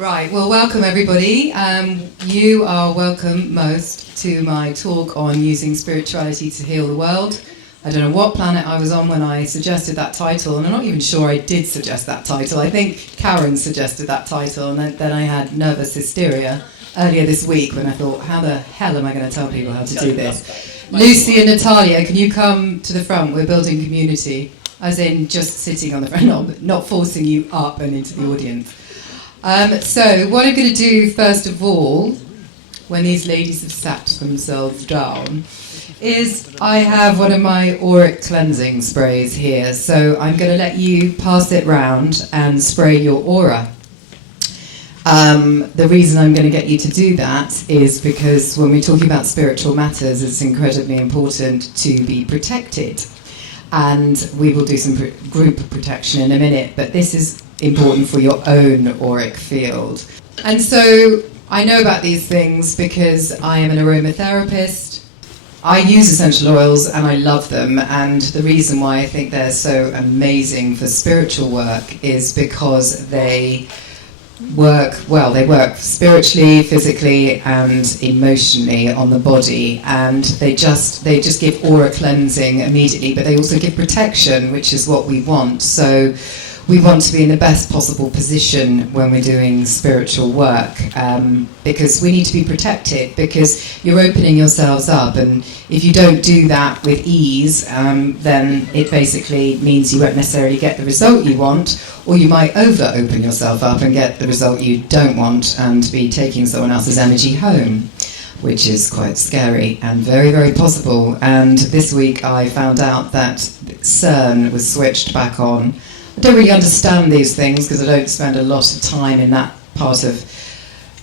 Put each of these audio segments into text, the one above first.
Right, well, welcome everybody. You are welcome most to my talk on using spirituality to heal the world. I don't know what planet I was on when I suggested that title, and I'm not even sure I did suggest that title. I think Karen suggested that title, and then I had nervous hysteria earlier this week when I thought, how the hell am I going to tell people how to do this? Lucy and Natalia, can you come to the front? We're building community, as in just sitting on the front, not forcing you up and into the audience. So what I'm going to do first of all, when these ladies have sat themselves down, is I have one of my auric cleansing sprays here. So I'm going to let you pass it round and spray your aura. The reason I'm going to get you to do that is because when we're talking about spiritual matters, it's incredibly important to be protected. And we will do some group protection in a minute, but this is important for your own auric field. And so I know about these things because I am an aromatherapist. I use essential oils and I love them, and the reason why I think they're so amazing for spiritual work is because they work spiritually, physically and emotionally on the body, and they just give aura cleansing immediately, but they also give protection, which is what we want. So we want to be in the best possible position when we're doing spiritual work, because we need to be protected, because you're opening yourselves up, and if you don't do that with ease, then it basically means you won't necessarily get the result you want, or you might over-open yourself up and get the result you don't want and be taking someone else's energy home, which is quite scary and very, very possible. And this week I found out that CERN was switched back on. I don't really understand these things because I don't spend a lot of time in that part of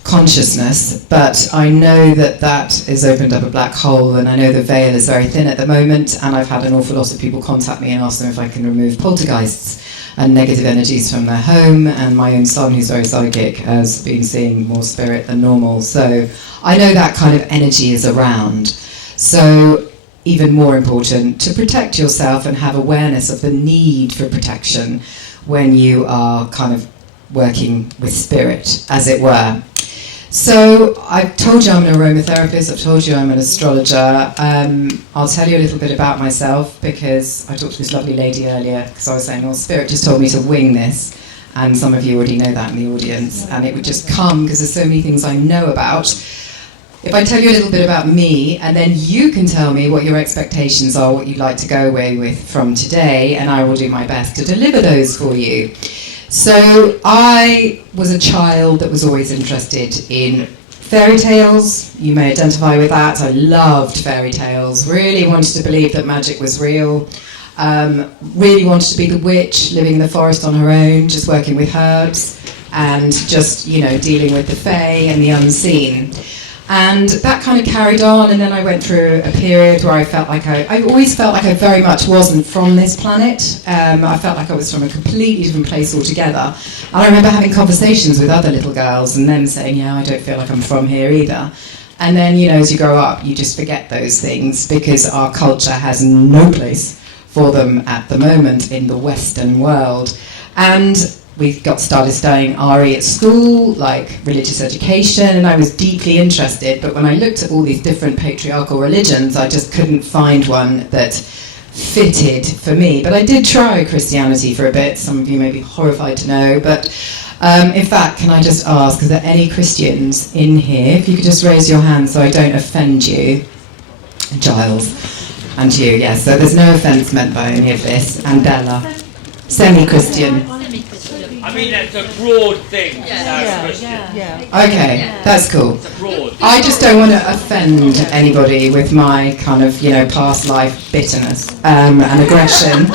consciousness, but I know that has opened up a black hole, and I know the veil is very thin at the moment, and I've had an awful lot of people contact me and ask them if I can remove poltergeists and negative energies from their home, and my own son, who's very psychic, has been seeing more spirit than normal, so I know that kind of energy is around. So even more important, to protect yourself and have awareness of the need for protection when you are kind of working with spirit, as it were. So I've told you I'm an aromatherapist, I've told you I'm an astrologer. I'll tell you a little bit about myself, because I talked to this lovely lady earlier, because I was saying, well, spirit just told me to wing this, and some of you already know that in the audience, and it would just come because there's so many things I know about. If I tell you a little bit about me, and then you can tell me what your expectations are, what you'd like to go away with from today, and I will do my best to deliver those for you. So I was a child that was always interested in fairy tales. You may identify with that. I loved fairy tales, really wanted to believe that magic was real, really wanted to be the witch, living in the forest on her own, just working with herbs, and just, dealing with the fae and the unseen. And that kind of carried on, and then I went through a period where I felt like I always felt like I very much wasn't from this planet. I felt like I was from a completely different place altogether. And I remember having conversations with other little girls and them saying, I don't feel like I'm from here either. And then, as you grow up, you just forget those things because our culture has no place for them at the moment in the Western world. And we started studying RE at school, like religious education, and I was deeply interested, but when I looked at all these different patriarchal religions, I just couldn't find one that fitted for me. But I did try Christianity for a bit. Some of you may be horrified to know, but in fact, can I just ask, are there any Christians in here? If you could just raise your hand so I don't offend you. Giles, and you, yes, so there's no offence meant by any of this, and Bella. Semi-Christian. I mean, that's a broad thing. Okay, that's cool. I just don't want to offend anybody with my kind of, past life bitterness and aggression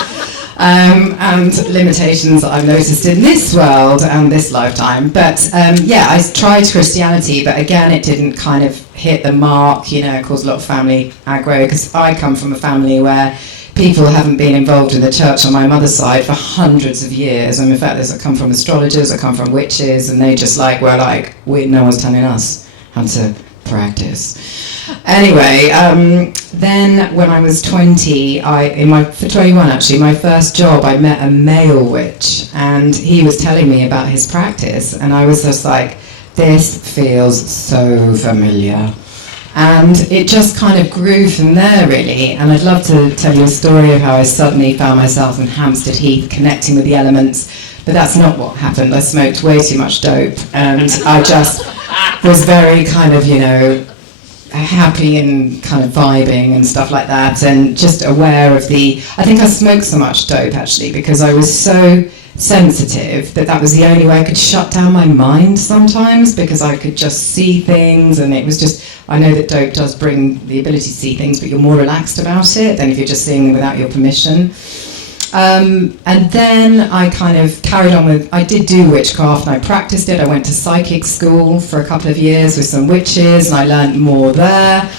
and limitations that I've noticed in this world and this lifetime. But I tried Christianity, but again, it didn't kind of hit the mark. It caused a lot of family aggro, because I come from a family where people haven't been involved in the church on my mother's side for hundreds of years. And in fact, I come from astrologers, I come from witches, and they just no one's telling us how to practice. Anyway, then when I was 20, for 21 actually, my first job, I met a male witch, and he was telling me about his practice, and I was just like, this feels so familiar. And it just kind of grew from there, really. And I'd love to tell you a story of how I suddenly found myself in Hampstead Heath connecting with the elements, but that's not what happened. I smoked way too much dope, and I just was very kind of, happy and kind of vibing and stuff like that, and just aware of I think I smoked so much dope, actually, because I was so sensitive that was the only way I could shut down my mind sometimes, because I could just see things, and it was just, I know that dope does bring the ability to see things, but you're more relaxed about it than if you're just seeing them without your permission. And then I kind of carried on I did do witchcraft, and I practiced it. I went to psychic school for a couple of years with some witches, and I learned more there.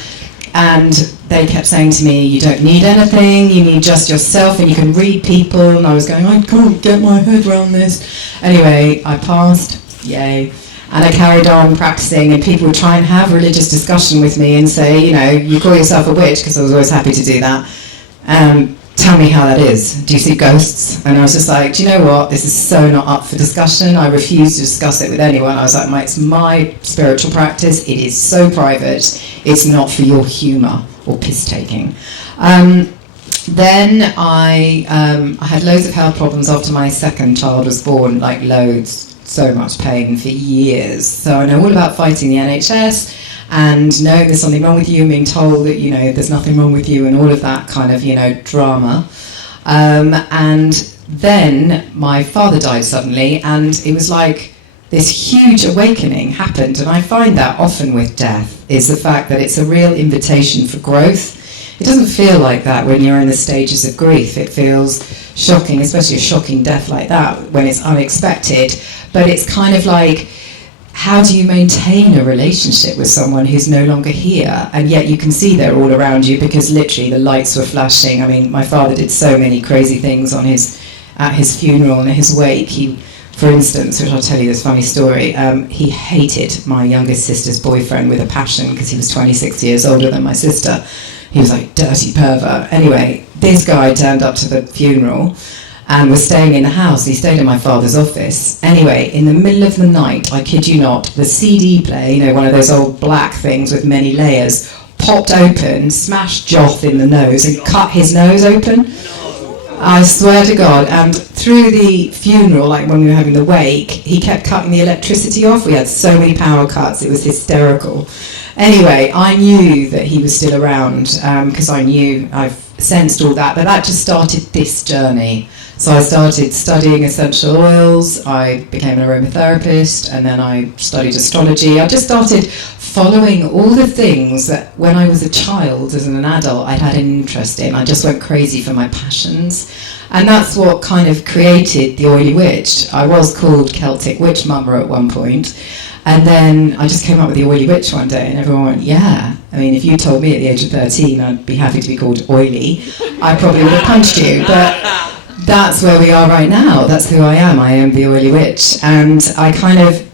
And they kept saying to me, you don't need anything, you need just yourself, and you can read people. And I was going, I can't get my head around this. Anyway, I passed, yay. And I carried on practicing, and people would try and have religious discussion with me and say, you call yourself a witch, because I was always happy to do that. Tell me how that is. Do you see ghosts? And I was just like, do you know what? This is so not up for discussion. I refuse to discuss it with anyone. I was like, it's my spiritual practice. It is so private. It's not for your humour or piss-taking. Then I had loads of health problems after my second child was born, like loads, so much pain for years. So I know all about fighting the NHS, and knowing there's something wrong with you, and being told that, there's nothing wrong with you, and all of that kind of, drama. And then my father died suddenly, and it was like this huge awakening happened. And I find that often with death is the fact that it's a real invitation for growth. It doesn't feel like that when you're in the stages of grief. It feels shocking, especially a shocking death like that, when it's unexpected. But it's kind of like, how do you maintain a relationship with someone who's no longer here, and yet you can see they're all around you, because literally the lights were flashing. I mean, my father did so many crazy things at his funeral and at his wake. He, for instance, which I'll tell you this funny story, he hated my youngest sister's boyfriend with a passion, because he was 26 years older than my sister. He was like, dirty pervert. Anyway, this guy turned up to the funeral and was staying in the house. He stayed in my father's office. Anyway, in the middle of the night, I kid you not, the CD player, one of those old black things with many layers, popped open, smashed Joth in the nose, and cut his nose open. I swear to God. And through the funeral, like when we were having the wake, he kept cutting the electricity off. We had so many power cuts, it was hysterical. Anyway, I knew that he was still around, because I've sensed all that, but that just started this journey. So I started studying essential oils, I became an aromatherapist, and then I studied astrology. I just started following all the things that when I was a child, as an adult, I'd had an interest in. I just went crazy for my passions. And that's what kind of created the Oily Witch. I was called Celtic Witch Mama at one point. And then I just came up with the Oily Witch one day, and everyone went, yeah. I mean, if you told me at the age of 13 I'd be happy to be called Oily, I probably would have punched you. But that's where we are right now. That's who I am. I am the Oily Witch. And I kind of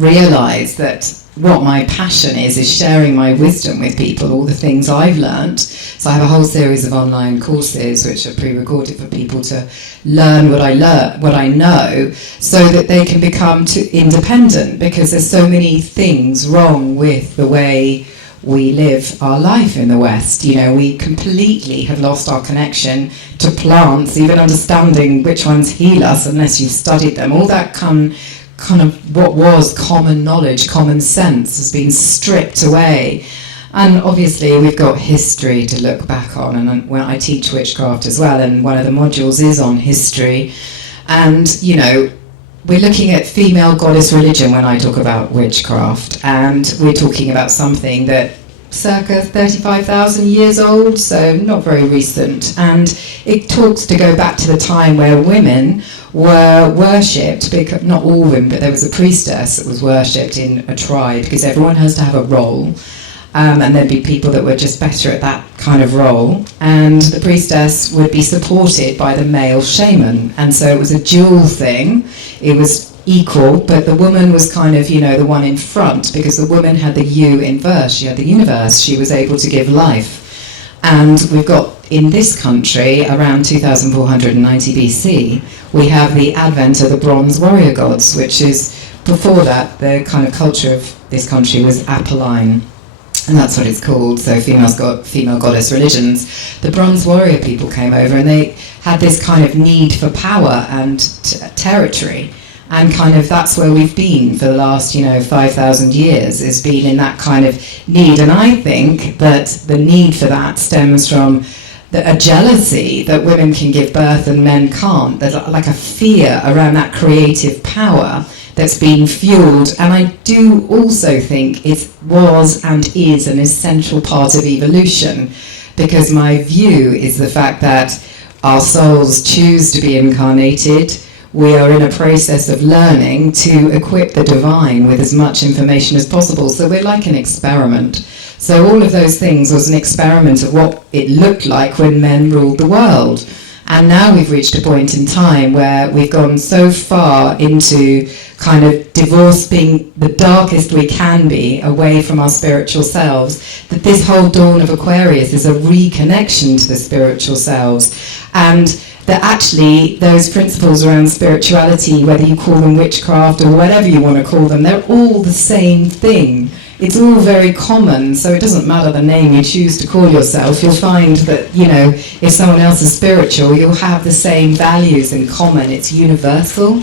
realised that what my passion is sharing my wisdom with people, all the things I've learnt. So I have a whole series of online courses which are pre-recorded for people to learn what I know, so that they can become independent, because there's so many things wrong with the way we live our life in the West. We completely have lost our connection to plants, even understanding which ones heal us unless you've studied them. All that kind of what was common knowledge, common sense, has been stripped away. And obviously we've got history to look back on, and when I teach witchcraft as well, and one of the modules is on history. And we're looking at female goddess religion when I talk about witchcraft, and we're talking about something that circa 35,000 years old, so not very recent. And it talks to go back to the time where women were worshipped, because not all women, but there was a priestess that was worshipped in a tribe, because everyone has to have a role. And there'd be people that were just better at that kind of role, and the priestess would be supported by the male shaman. And so it was a dual thing. It was equal, but the woman was kind of, the one in front, because the woman had the you in verse. She had the universe. She was able to give life. And we've got, in this country, around 2490 BC, we have the advent of the bronze warrior gods, which is, before that, the kind of culture of this country was Apolline. And that's what it's called, so female goddess religions. The bronze warrior people came over and they had this kind of need for power and territory. And kind of that's where we've been for the last, 5,000 years, is been in that kind of need. And I think that the need for that stems from a jealousy that women can give birth and men can't. There's like a fear around that creative power that's been fueled. And I do also think it was and is an essential part of evolution, because my view is the fact that our souls choose to be incarnated. We are in a process of learning to equip the divine with as much information as possible. So we're like an experiment. So all of those things was an experiment of what it looked like when men ruled the world. And now we've reached a point in time where we've gone so far into kind of divorce being the darkest we can be away from our spiritual selves, that this whole dawn of Aquarius is a reconnection to the spiritual selves. And that actually those principles around spirituality, whether you call them witchcraft or whatever you want to call them, they're all the same thing. It's all very common, so it doesn't matter the name you choose to call yourself. You'll find that, if someone else is spiritual, you'll have the same values in common. It's universal.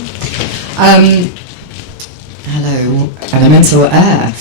Hello, elemental air.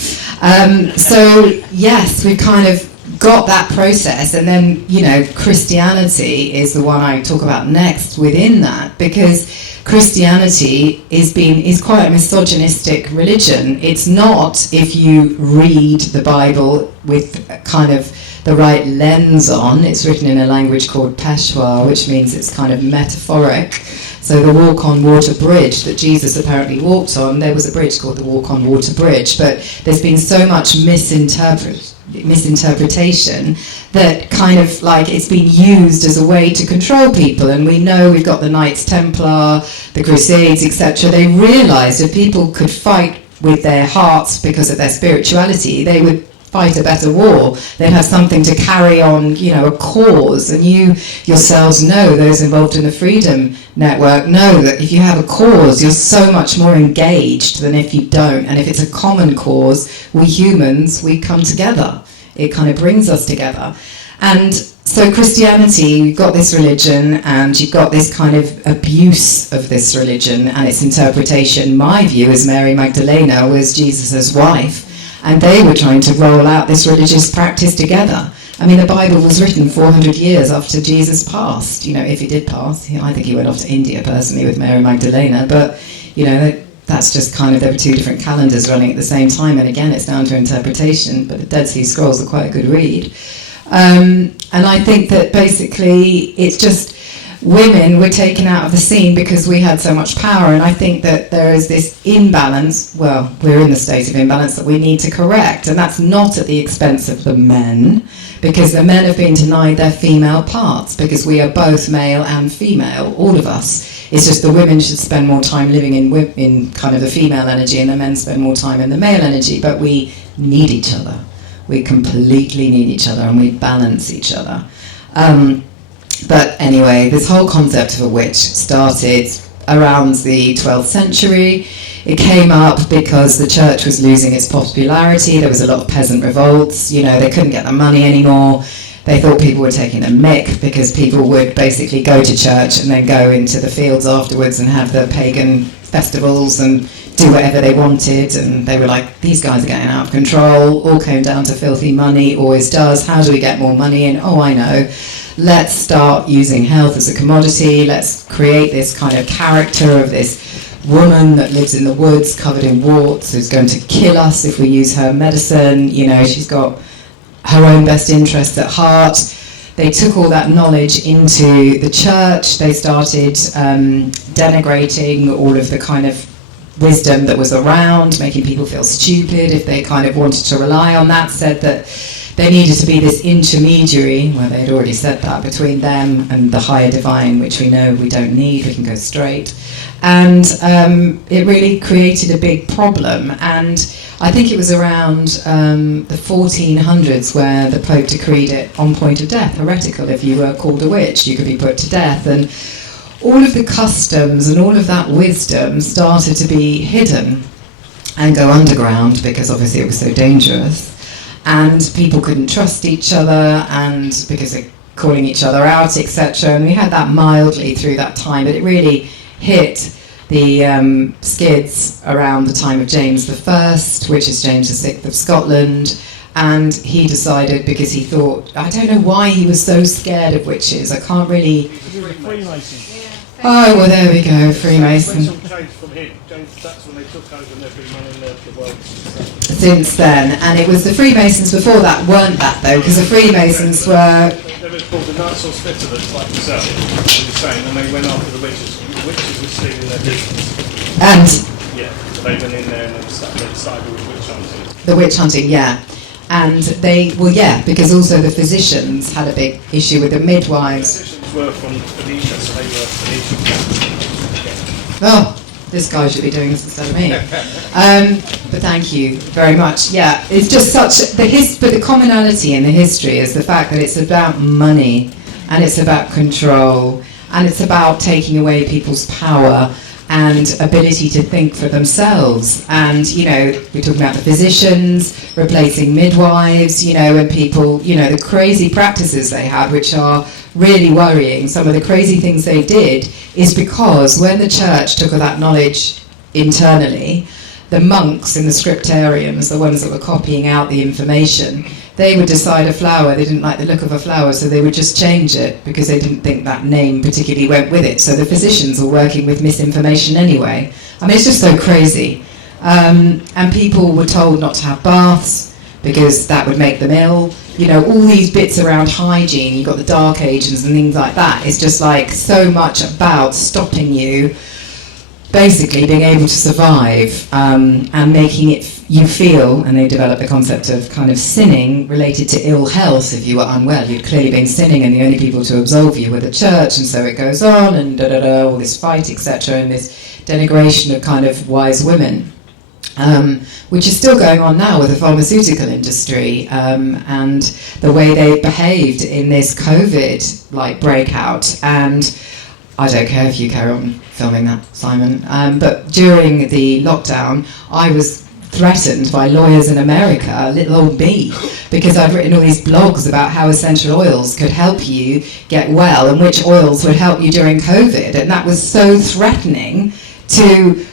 So, yes, we've kind of got that process, and then, Christianity is the one I talk about next within that, because Christianity is quite a misogynistic religion. It's not, if you read the Bible with kind of the right lens on. It's written in a language called Peshwa, which means it's kind of metaphoric. So the walk on water bridge that Jesus apparently walked on, there was a bridge called the walk on water bridge, but there's been so much misinterpretation that kind of like it's been used as a way to control people. And we know we've got the Knights Templar, the Crusades, etc. They realised if people could fight with their hearts because of their spirituality, they would fight a better war. They'd have something to carry on, a cause. And you yourselves know, those involved in the Freedom Network know that if you have a cause, you're so much more engaged than if you don't. And if it's a common cause, we humans, we come together. It kind of brings us together. And so Christianity, you've got this religion, and you've got this kind of abuse of this religion and its interpretation. My view is Mary Magdalena was Jesus' wife, and they were trying to roll out this religious practice together. I mean, the Bible was written 400 years after Jesus passed. If he did pass, I think he went off to India personally with Mary Magdalena, but, that's just kind of, there were two different calendars running at the same time, and again, it's down to interpretation, but the Dead Sea Scrolls are quite a good read. And I think that basically it's just women were taken out of the scene because we had so much power, and I think that there is this imbalance, well, we're in the state of imbalance that we need to correct, and that's not at the expense of the men, because the men have been denied their female parts, because we are both male and female, all of us. It's just the women should spend more time living in kind of the female energy, and the men spend more time in the male energy, but we need each other. We completely need each other, and we balance each other. But anyway, this whole concept of a witch started around the 12th century. It came up because the church was losing its popularity. There was a lot of peasant revolts. They couldn't get their money anymore. They thought people were taking a mick because people would basically go to church and then go into the fields afterwards and have the pagan festivals and do whatever they wanted. And they were like, these guys are getting out of control. All came down to filthy money, always does. How do we get more money in? Oh, I know. Let's start using health as a commodity. Let's create this kind of character of this woman that lives in the woods covered in warts who's going to kill us if we use her medicine. She's got her own best interests at heart. They took all that knowledge into the church. They started denigrating all of the kind of wisdom that was around, making people feel stupid if they kind of wanted to rely on that, said that there needed to be this intermediary, well, they'd already said that, between them and the higher divine, which we know we don't need, we can go straight. And it really created a big problem. And I think it was around the 1400s where the Pope decreed it on point of death, heretical. If you were called a witch, you could be put to death. And all of the customs and all of that wisdom started to be hidden and go underground, because obviously it was so dangerous. And people couldn't trust each other, and because they're calling each other out, etc. And we had that mildly through that time, but it really hit the skids around the time of James I, which is James VI of Scotland. And he decided, because he thought, I don't know why he was so scared of witches, I can't really... Oh, well, there we go, Freemason. From him. That's when they took over and they've been running the world since then. And it was the Freemasons before that weren't that, though, because the Freemasons were... They were called the Knights or Splitterers, like yourself, you were saying, and they went after the witches. The witches were stealing their business. And... Yeah, so they went in there and then started with witch hunting. The witch hunting, yeah. And they, well, yeah, because also the physicians had a big issue with the midwives. The physicians were from Phoenicia, so they were Phoenician. Oh, this guy should be doing this instead of me. But thank you very much. Yeah, it's just such but the commonality in the history is the fact that it's about money, and it's about control, and it's about taking away people's power and ability to think for themselves. And, you know, we're talking about the physicians replacing midwives, you know, and people, you know, the crazy practices they had, which are really worrying. Some of the crazy things they did is because when the church took all that knowledge internally, the monks in the scriptariums, the ones that were copying out the information, they would decide a flower, they didn't like the look of a flower, so they would just change it because they didn't think that name particularly went with it. So the physicians were working with misinformation anyway. I mean, it's just so crazy. And people were told not to have baths because that would make them ill. You know, all these bits around hygiene, you've got the dark ages and things like that. It's just like so much about stopping you basically being able to survive and making it you feel, and they developed the concept of kind of sinning related to ill health. If you were unwell, you'd clearly been sinning, and the only people to absolve you were the church, and so it goes on, and all this fight, etc., and this denigration of kind of wise women, which is still going on now with the pharmaceutical industry, and the way they behaved in this COVID breakout. And I don't care if you carry on filming that, Simon, but during the lockdown, I was threatened by lawyers in America, little old me, because I'd written all these blogs about how essential oils could help you get well and which oils would help you during COVID, and that was so threatening to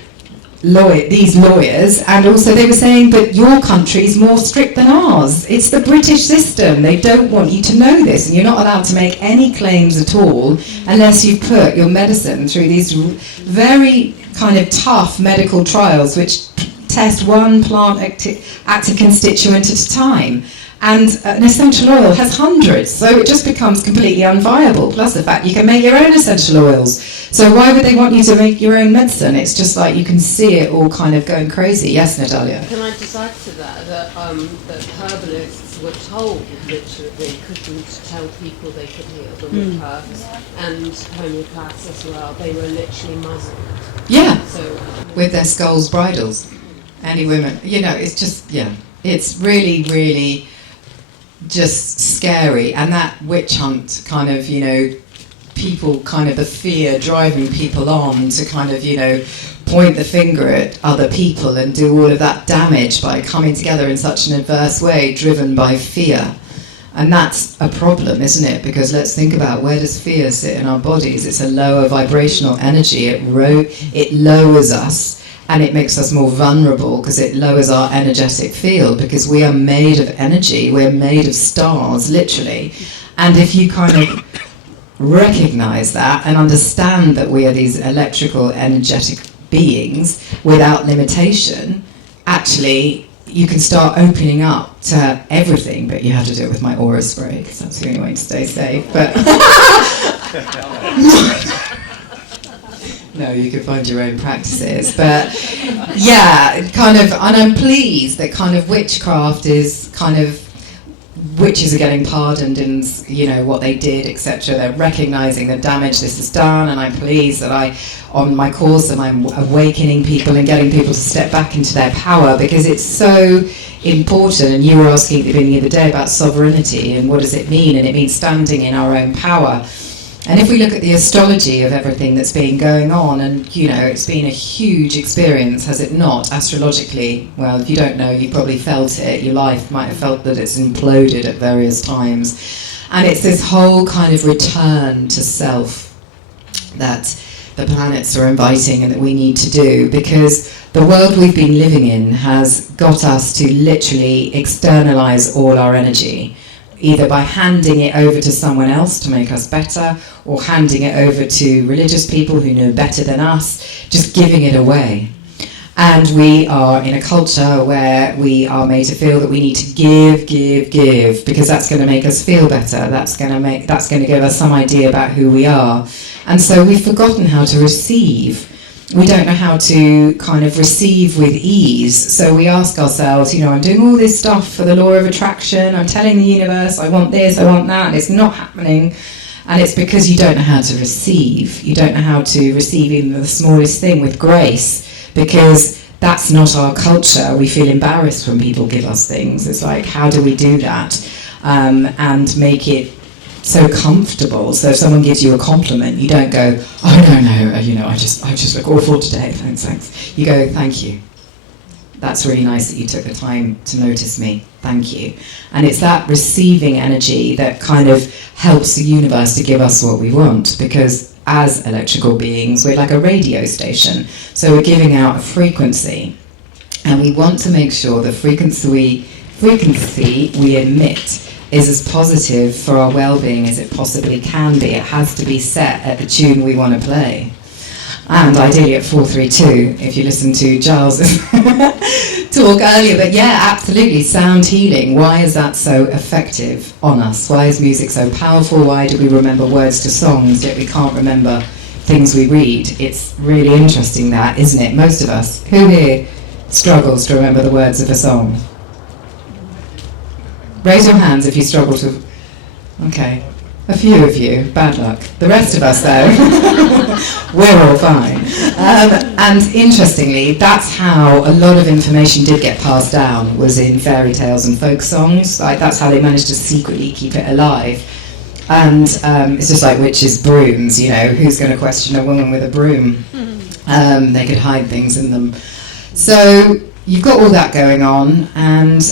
these lawyers. And also they were saying, but your country's more strict than ours. It's the British system. They don't want you to know this, and you're not allowed to make any claims at all unless you've put your medicine through these very kind of tough medical trials which test one plant active constituent at a time. And an essential oil has hundreds, so it just becomes completely unviable, plus the fact you can make your own essential oils. So why would they want you to make your own medicine? It's just like you can see it all kind of going crazy. Yes, Natalia? Can I just add to that, that herbalists were told literally they couldn't tell people they could heal them with herbs, and homeopaths as well, they were literally muzzled. Yeah, so, with their skulls bridles. Any women, you know, it's just, yeah, it's really, really just scary. And that witch hunt kind of, you know, people kind of the fear driving people on to kind of, you know, point the finger at other people and do all of that damage by coming together in such an adverse way, driven by fear. And that's a problem, isn't it? Because let's think about, where does fear sit in our bodies? It's a lower vibrational energy. It lowers us. And it makes us more vulnerable because it lowers our energetic field, because we are made of energy, we're made of stars, literally. And if you kind of recognize that and understand that we are these electrical, energetic beings without limitation, actually you can start opening up to everything. But you have to do it with my aura spray, because that's the only way to stay safe. But no, you can find your own practices. But yeah, kind of, and I'm pleased that kind of witchcraft is kind of witches are getting pardoned in, you know, what they did, etc. They're recognizing the damage this has done, and I'm pleased that on my course, and I'm awakening people and getting people to step back into their power, because it's so important. And you were asking at the beginning of the day about sovereignty and what does it mean, and it means standing in our own power. And if we look at the astrology of everything that's been going on, and, you know, it's been a huge experience, has it not, astrologically? Well, if you don't know, you probably felt it. Your life might have felt that it's imploded at various times. And it's this whole kind of return to self that the planets are inviting and that we need to do, because the world we've been living in has got us to literally externalize all our energy, either by handing it over to someone else to make us better, or handing it over to religious people who know better than us, just giving it away. And we are in a culture where we are made to feel that we need to give, because that's going to make us feel better. That's going to give us some idea about who we are. And so we've forgotten how to receive. We don't know how to kind of receive with ease. So we ask ourselves, you know, I'm doing all this stuff for the law of attraction. I'm telling the universe, I want this, I want that, and it's not happening. And it's because you don't know how to receive. You don't know how to receive even the smallest thing with grace, because that's not our culture. We feel embarrassed when people give us things. It's like, how do we do that? And make it so comfortable. So if someone gives you a compliment, you don't go, oh no, you know, I just look awful today, thanks. You go, thank you. That's really nice that you took the time to notice me. Thank you. And it's that receiving energy that kind of helps the universe to give us what we want, because as electrical beings, we're like a radio station. So we're giving out a frequency, and we want to make sure the frequency we emit is as positive for our well-being as it possibly can be. It has to be set at the tune we want to play. And ideally at 432, if you listen to Giles' talk earlier. But yeah, absolutely, sound healing. Why is that so effective on us? Why is music so powerful? Why do we remember words to songs, yet we can't remember things we read? It's really interesting that, isn't it? Most of us, who here struggles to remember the words of a song? Raise your hands if you struggle to... Okay. A few of you, bad luck. The rest of us, though, we're all fine. And interestingly, that's how a lot of information did get passed down, was in fairy tales and folk songs. Like, that's how they managed to secretly keep it alive. And it's just like witches' brooms, you know, who's going to question a woman with a broom? They could hide things in them. So you've got all that going on, and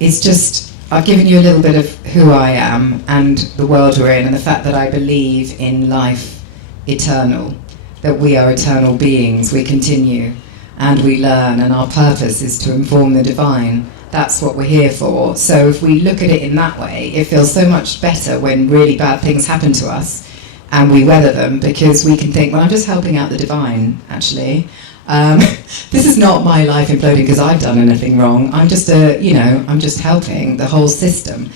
it's just... I've given you a little bit of who I am and the world we're in, and the fact that I believe in life eternal, that we are eternal beings, we continue and we learn, and our purpose is to inform the divine. That's what we're here for. So if we look at it in that way, it feels so much better when really bad things happen to us and we weather them, because we can think, well, I'm just helping out the divine, actually. This is not my life imploding because I've done anything wrong. I'm just I'm just helping the whole system.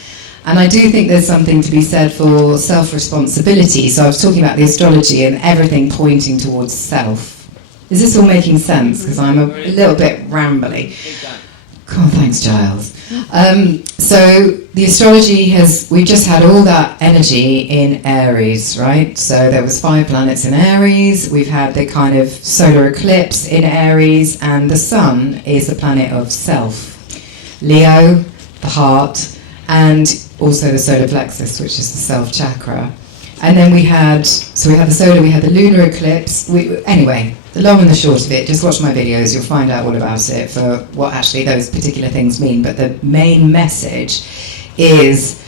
And I do think there's something to be said for self-responsibility. So I was talking about the astrology and everything pointing towards self. Is this all making sense? Because I'm a little bit rambly. Cool, thanks, Giles. So the astrology we've just had all that energy in Aries, right? So there was 5 planets in Aries. We've had the kind of solar eclipse in Aries, and the sun is the planet of self. Leo, the heart, and also the solar plexus, which is the self chakra. And then we had the solar, we had the lunar eclipse. Anyway, the long and the short of it, just watch my videos, you'll find out all about it for what actually those particular things mean. But the main message is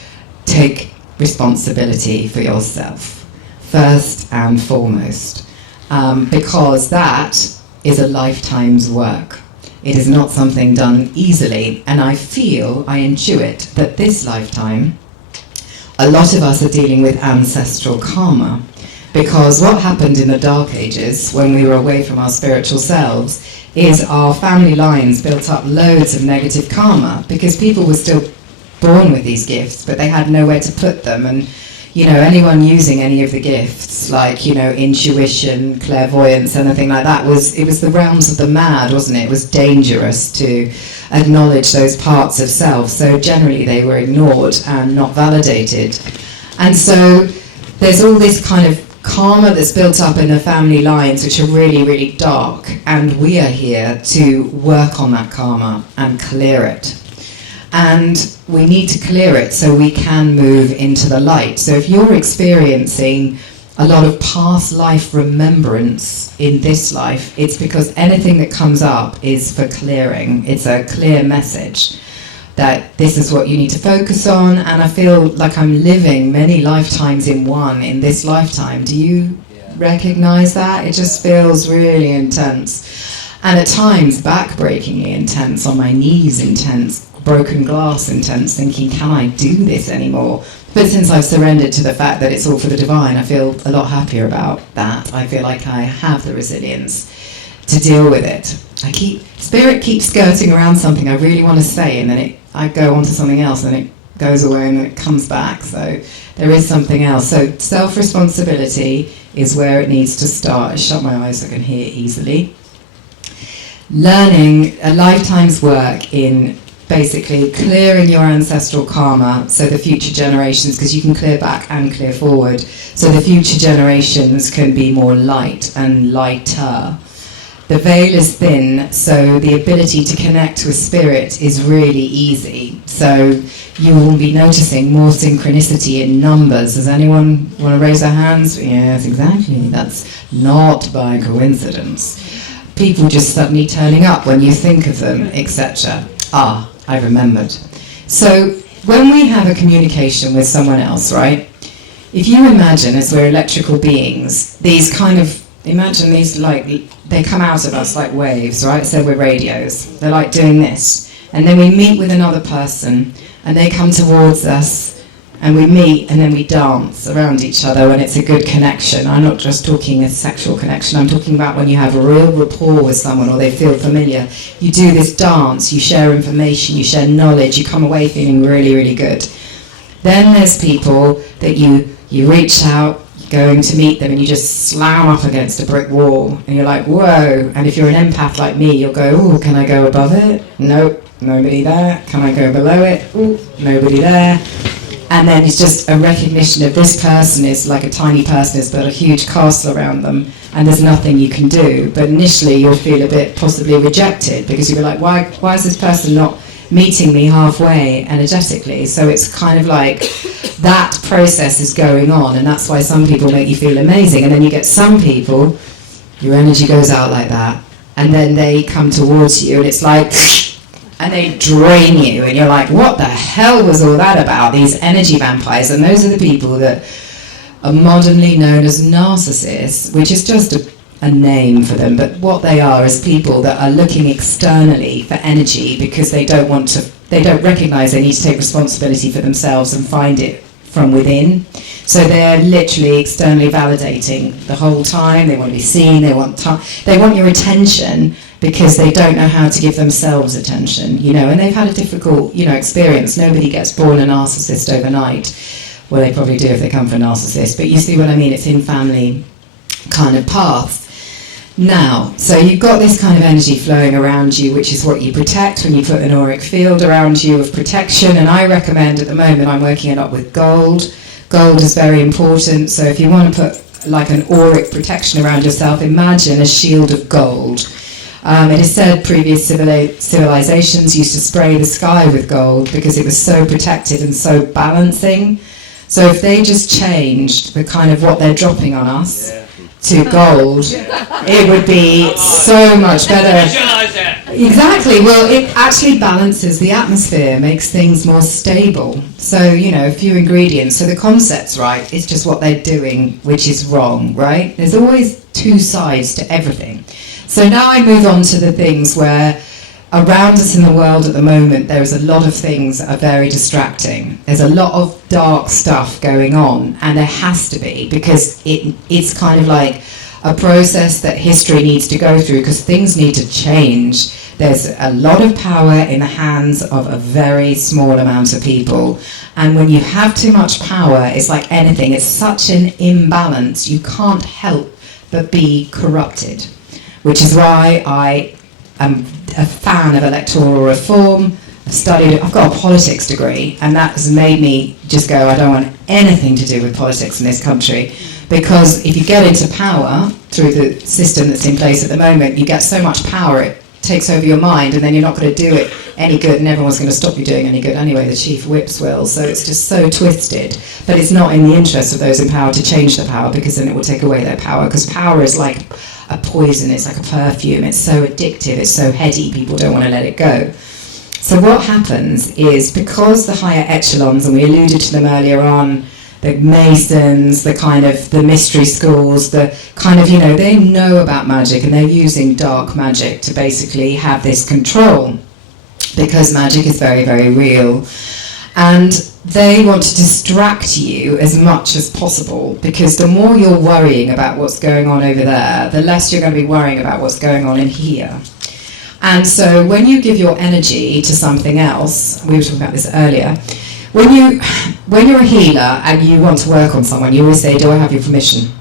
take responsibility for yourself, first and foremost, because that is a lifetime's work. It is not something done easily, and I intuit that this lifetime, a lot of us are dealing with ancestral karma, because what happened in the Dark Ages, when we were away from our spiritual selves, is our family lines built up loads of negative karma, because people were still born with these gifts, but they had nowhere to put them. And, you know, anyone using any of the gifts, like, you know, intuition, clairvoyance, anything like that, it was the realms of the mad, wasn't it? It was dangerous to acknowledge those parts of self. So generally they were ignored and not validated. And so there's all this kind of karma that's built up in the family lines, which are really, really dark. And we are here to work on that karma and clear it. And we need to clear it so we can move into the light. So if you're experiencing a lot of past life remembrance in this life, it's because anything that comes up is for clearing. It's a clear message that this is what you need to focus on, and I feel like I'm living many lifetimes in one in this lifetime. Do you recognize that? It just feels really intense. And at times, back-breakingly intense, on my knees intense, broken glass intense, thinking, can I do this anymore? But since I've surrendered to the fact that it's all for the divine, I feel a lot happier about that. I feel like I have the resilience to deal with it. Spirit keeps skirting around something I really want to say, and then I go on to something else, and it goes away, and then it comes back. So there is something else. So self-responsibility is where it needs to start. I shut my eyes so I can hear easily. Learning a lifetime's work in basically clearing your ancestral karma, so the future generations, because you can clear back and clear forward, so the future generations can be more light and lighter. The veil is thin, so the ability to connect with spirit is really easy. So you will be noticing more synchronicity in numbers. Does anyone want to raise their hands? Yes, exactly. That's not by coincidence. People just suddenly turning up when you think of them, etc. I remembered. So when we have a communication with someone else, right? If you imagine, as we're electrical beings, these kind of, imagine these like, they come out of us like waves, right? So we're radios. They're like doing this. And then we meet with another person, and they come towards us, and we meet, and then we dance around each other when it's a good connection. I'm not just talking a sexual connection. I'm talking about when you have a real rapport with someone or they feel familiar. You do this dance, you share information, you share knowledge, you come away feeling really, really good. Then there's people that you reach out, going to meet them, and you just slam up against a brick wall, and you're like, whoa. And if you're an empath like me, you'll go, oh, can I go above it? Nope, nobody there. Can I go below it? Ooh, nobody there. And then it's just a recognition of this person is like a tiny person has built a huge castle around them, and there's nothing you can do. But initially you'll feel a bit possibly rejected, because you'll be like, why is this person not meeting me halfway energetically? So it's kind of like that process is going on, and that's why some people make you feel amazing. And then you get some people, your energy goes out like that, and then they come towards you, and it's like, and they drain you, and you're like, what the hell was all that about, these energy vampires? And those are the people that are modernly known as narcissists, which is just a name for them, but what they are is people that are looking externally for energy because they don't recognize they need to take responsibility for themselves and find it from within. So they're literally externally validating the whole time. They want to be seen, they want your attention, because they don't know how to give themselves attention, and they've had a difficult, experience. Nobody gets born a narcissist overnight. Well, they probably do if they come from a narcissist, but you see what I mean? It's in family kind of paths. Now, so you've got this kind of energy flowing around you, which is what you protect when you put an auric field around you of protection. And I recommend, at the moment, I'm working a lot with gold. Gold is very important. So if you want to put like an auric protection around yourself, imagine a shield of gold. It is said previous civilizations used to spray the sky with gold because it was so protective and so balancing. So if they just changed the kind of what they're dropping on us to gold, it would be so much better. Exactly. Well, it actually balances the atmosphere, makes things more stable. So, a few ingredients. So the concept's right. It's just what they're doing, which is wrong, right? There's always two sides to everything. So now I move on to the things where around us in the world at the moment, there is a lot of things that are very distracting. There's a lot of dark stuff going on, and there has to be, because it's kind of like a process that history needs to go through, because things need to change. There's a lot of power in the hands of a very small amount of people. And when you have too much power, it's like anything. It's such an imbalance. You can't help but be corrupted, which is why I am a fan of electoral reform. I've got a politics degree, and that has made me just go, I don't want anything to do with politics in this country, because if you get into power through the system that's in place at the moment, you get so much power it takes over your mind, and then you're not going to do it any good, and everyone's going to stop you doing any good anyway. The chief whips will, so it's just so twisted. But it's not in the interest of those in power to change the power, because then it will take away their power, because power is like a poison, it's like a perfume, it's so addictive, it's so heady, people don't want to let it go. So what happens is, because the higher echelons, and we alluded to them earlier on, the Masons, the mystery schools, the kind of, they know about magic, and they're using dark magic to basically have this control, because magic is very, very real. And they want to distract you as much as possible, because the more you're worrying about what's going on over there, the less you're going to be worrying about what's going on in here. And so when you give your energy to something else, we were talking about this earlier, when you're a healer and you want to work on someone, you always say, do I have your permission?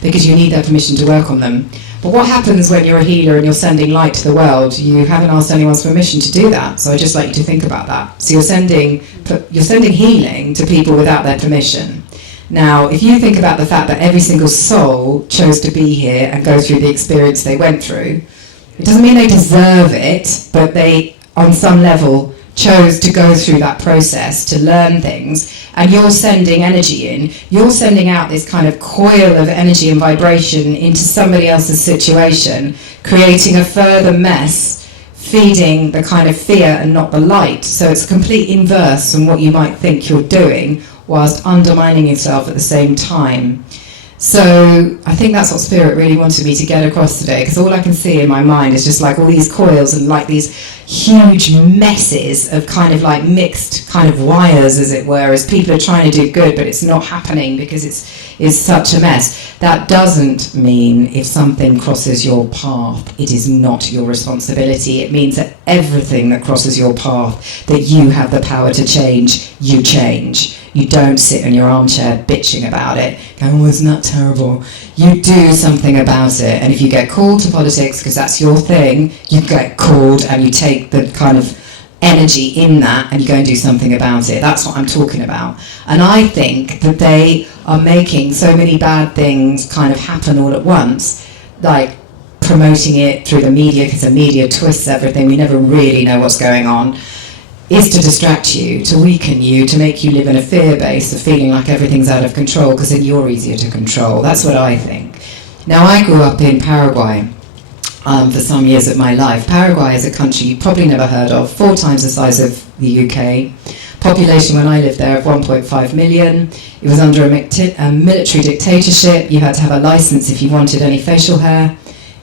Because you need their permission to work on them. But what happens when you're a healer and you're sending light to the world? You haven't asked anyone's permission to do that. So I'd just like you to think about that. So you're sending healing to people without their permission. Now, if you think about the fact that every single soul chose to be here and go through the experience they went through, it doesn't mean they deserve it, but they, on some level, chose to go through that process to learn things, and you're sending energy in, you're sending out this kind of coil of energy and vibration into somebody else's situation, creating a further mess, feeding the kind of fear and not the light. So it's a complete inverse from what you might think you're doing, whilst undermining yourself at the same time. So I think that's what Spirit really wanted me to get across today, because all I can see in my mind is just like all these coils and like these huge messes of kind of like mixed kind of wires, as it were, as people are trying to do good, but it's not happening because it's such a mess. That doesn't mean if something crosses your path, it is not your responsibility. It means that everything that crosses your path, that you have the power to change, you change. You don't sit in your armchair bitching about it, going, oh, isn't that terrible? You do something about it. And if you get called to politics because that's your thing, you get called and you take the kind of energy in that and you go and do something about it. That's what I'm talking about. And I think that they are making so many bad things kind of happen all at once, like promoting it through the media, because the media twists everything. We never really know what's going on. Is to distract you, to weaken you, to make you live in a fear base of feeling like everything's out of control, because then you're easier to control. That's what I think. Now, I grew up in Paraguay for some years of my life. Paraguay is a country you've probably never heard of, 4 times the size of the UK. Population when I lived there of 1.5 million. It was under a military dictatorship. You had to have a license if you wanted any facial hair.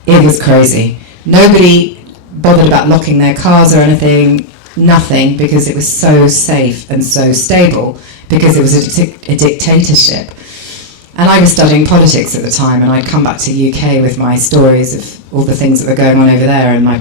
It was crazy. Nobody bothered about locking their cars or anything. Nothing, because it was so safe and so stable, because it was a dictatorship. And I was studying politics at the time, and I'd come back to the UK with my stories of all the things that were going on over there, and my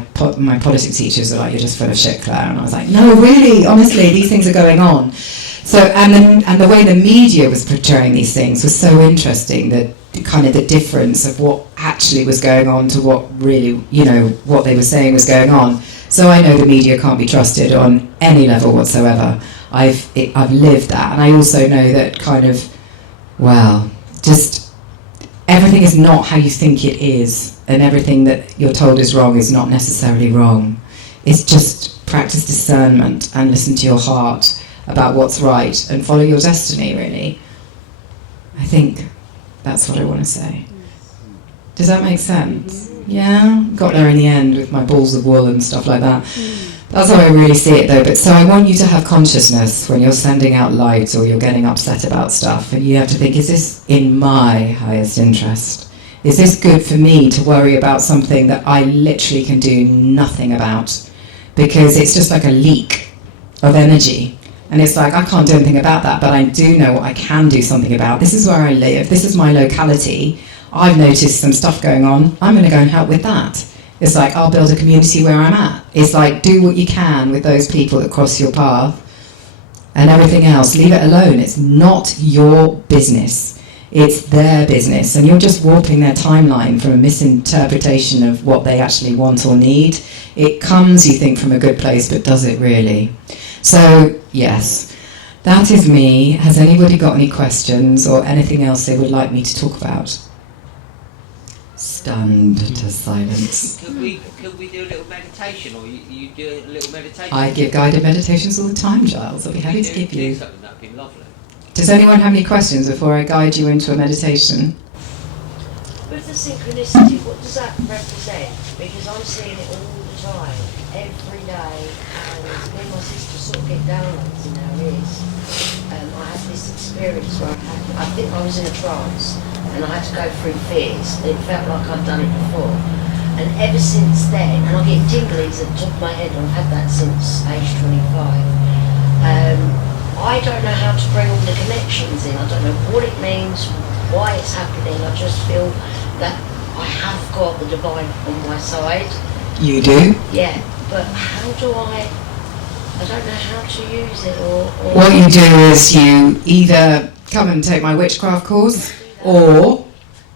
politics teachers were like, you're just full of shit, Claire. And I was like, no, really, honestly, these things are going on. So, and the way the media was portraying these things was so interesting, that kind of the difference of what actually was going on to what really, what they were saying was going on. So I know the media can't be trusted on any level whatsoever. I've lived that, and I also know that kind of, just everything is not how you think it is, and everything that you're told is wrong is not necessarily wrong. It's just practice discernment and listen to your heart about what's right and follow your destiny, really. I think that's what I want to say. Does that make sense? Yeah, got there in the end with my balls of wool and stuff like that. That's how I really see it, though. But so I want you to have consciousness when you're sending out light or you're getting upset about stuff, and you have to think, is this in my highest interest? Is this good for me to worry about something that I literally can do nothing about? Because it's just like a leak of energy. And it's like, I can't do anything about that, but I do know what I can do something about. This is where I live. This is my locality. I've noticed some stuff going on. I'm going to go and help with that. It's like, I'll build a community where I'm at. It's like, do what you can with those people that cross your path, and everything else, leave it alone. It's not your business. It's their business, and you're just warping their timeline from a misinterpretation of what they actually want or need. It comes, you think, from a good place, but does it really? So, yes, that is me. Has anybody got any questions or anything else they would like me to talk about? Stunned to silence. Could we do a little meditation, or you do a little meditation? I give guided meditations all the time, Giles. I'll be happy to give Do you. something, that'd be lovely. Does anyone have any questions before I guide you into a meditation? With the synchronicity, what does that represent? Because I'm seeing it all the time, every day, and when my sister sort of get downloads in her ears, I had this experience where I think I was in a trance, and I had to go through fears. It felt like I'd done it before. And ever since then, and I get tinglies at the top of my head, and I've had that since age 25. I don't know how to bring all the connections in. I don't know what it means, why it's happening. I just feel that I have got the divine on my side. You do? Yeah, but how do I don't know how to use it or What you do is you either come and take my witchcraft course, or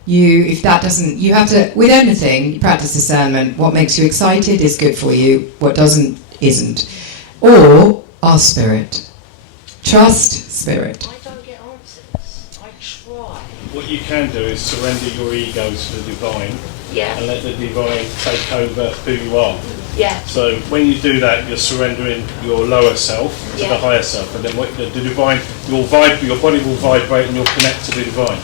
you, if that doesn't, you have to, with anything, you practice discernment. What makes you excited is good for you, what doesn't, isn't. Or ask spirit. Trust spirit. I don't get answers. I try. What you can do is surrender your ego to the divine Yeah, and let the divine take over who you are. yeah, So when you do that, you're surrendering your lower self to Yeah. the higher self, and then what the divine, your body will vibrate, and you'll connect to the divine.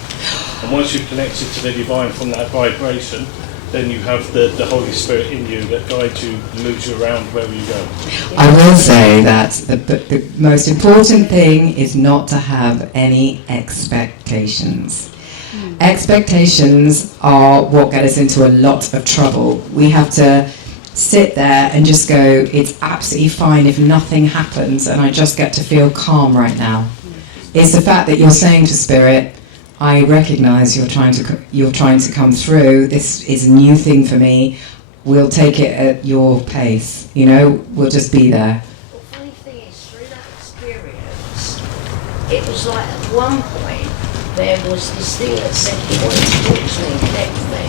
And once you've connected to the divine from that vibration, then you have the Holy Spirit in you that guides you, moves you around wherever you go. I will say that the most important thing is not to have any expectations. Expectations are what get us into a lot of trouble. We have to sit there and just go, it's absolutely fine if nothing happens and I just get to feel calm right now. It's the fact that you're saying to Spirit, I recognise you're trying to come through. This is a new thing for me. We'll take it at your pace. You know, we'll just be there. The funny thing is, through that experience, it was like at one point there was this thing that said he wanted to talk to me and connect with me.